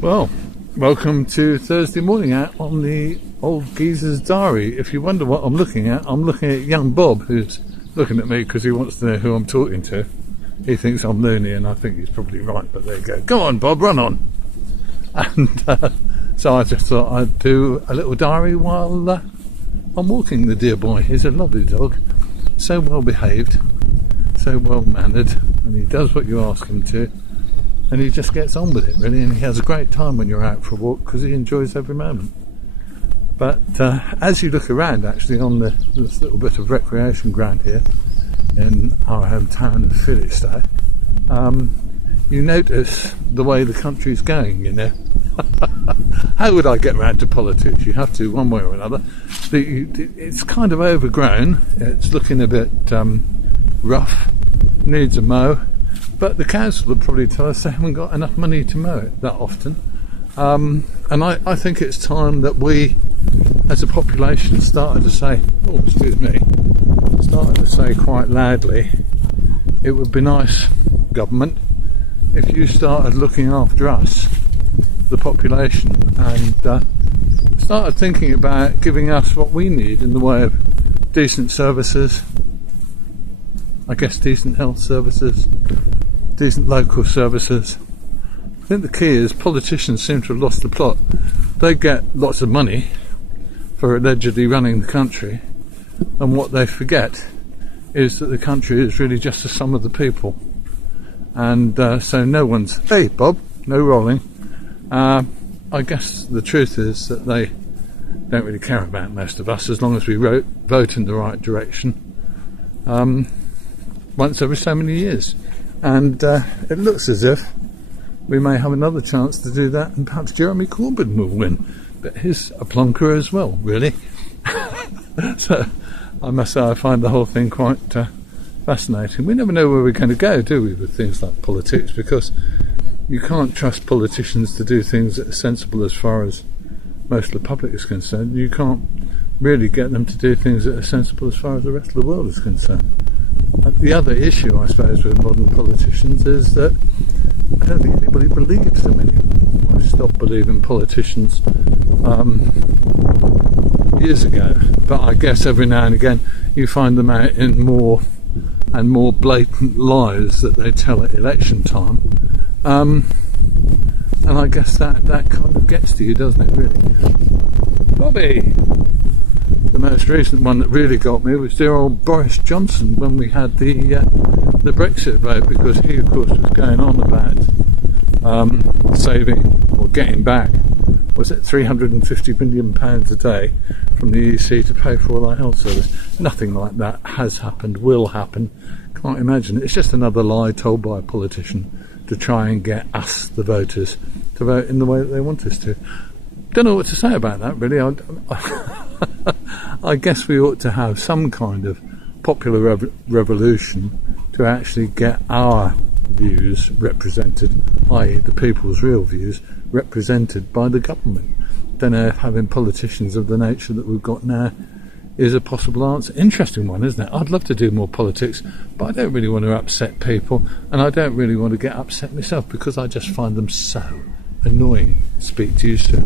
Well, welcome to Thursday morning out on the Old Geezer's Diary. If you wonder what I'm looking at young Bob, who's looking at me because he wants to know who I'm talking to. He thinks I'm loony, and I think he's probably right, but there you go. Go on, Bob, run on. And so I just thought I'd do a little diary while I'm walking the dear boy. He's a lovely dog, so well behaved, so well mannered, and he does what you ask him to. And he just gets on with it, really, and he has a great time when you're out for a walk because he enjoys every moment. But as you look around, actually, on this little bit of recreation ground here in our hometown of Felixstowe, you notice the way the country's going, you know. How would I get round to politics? You have to, one way or another. It's kind of overgrown. It's looking a bit rough, needs a mow. But the council would probably tell us they haven't got enough money to mow it that often. And I think it's time that we, as a population, started to say, quite loudly, it would be nice, government, if you started looking after us, the population, and started thinking about giving us what we need in the way of decent services, I guess decent health services, decent local services. I think the key is politicians seem to have lost the plot. They get lots of money for allegedly running the country, and what they forget is that the country is really just the sum of the people. And so no one's, hey Bob, no rolling. I guess the truth is that they don't really care about most of us as long as we vote in the right direction once every so many years. And it looks as if we may have another chance to do that, and perhaps Jeremy Corbyn will win. But he's a plonker as well, really. So I must say I find the whole thing quite fascinating. We never know where we're going to go, do we, with things like politics, because you can't trust politicians to do things that are sensible as far as most of the public is concerned. You can't really get them to do things that are sensible as far as the rest of the world is concerned. The other issue, I suppose, with modern politicians is that I don't think anybody believes them anymore. I stopped believing politicians years ago, but I guess every now and again you find them out in more and more blatant lies that they tell at election time, and I guess that kind of gets to you, doesn't it, really? Bobby! The most recent one that really got me was dear old Boris Johnson when we had the Brexit vote, because he, of course, was going on about saving or getting back, was it £350 million a day from the EC to pay for all our health service. Nothing like that has happened, will happen. Can't imagine it. It's just another lie told by a politician to try and get us, the voters, to vote in the way that they want us to. Don't know what to say about that, really. I guess we ought to have some kind of popular revolution to actually get our views represented, i.e. the people's real views, represented by the government. Don't know if having politicians of the nature that we've got now is a possible answer. Interesting one, isn't it? I'd love to do more politics, but I don't really want to upset people, and I don't really want to get upset myself because I just find them so annoying. Speak to you soon.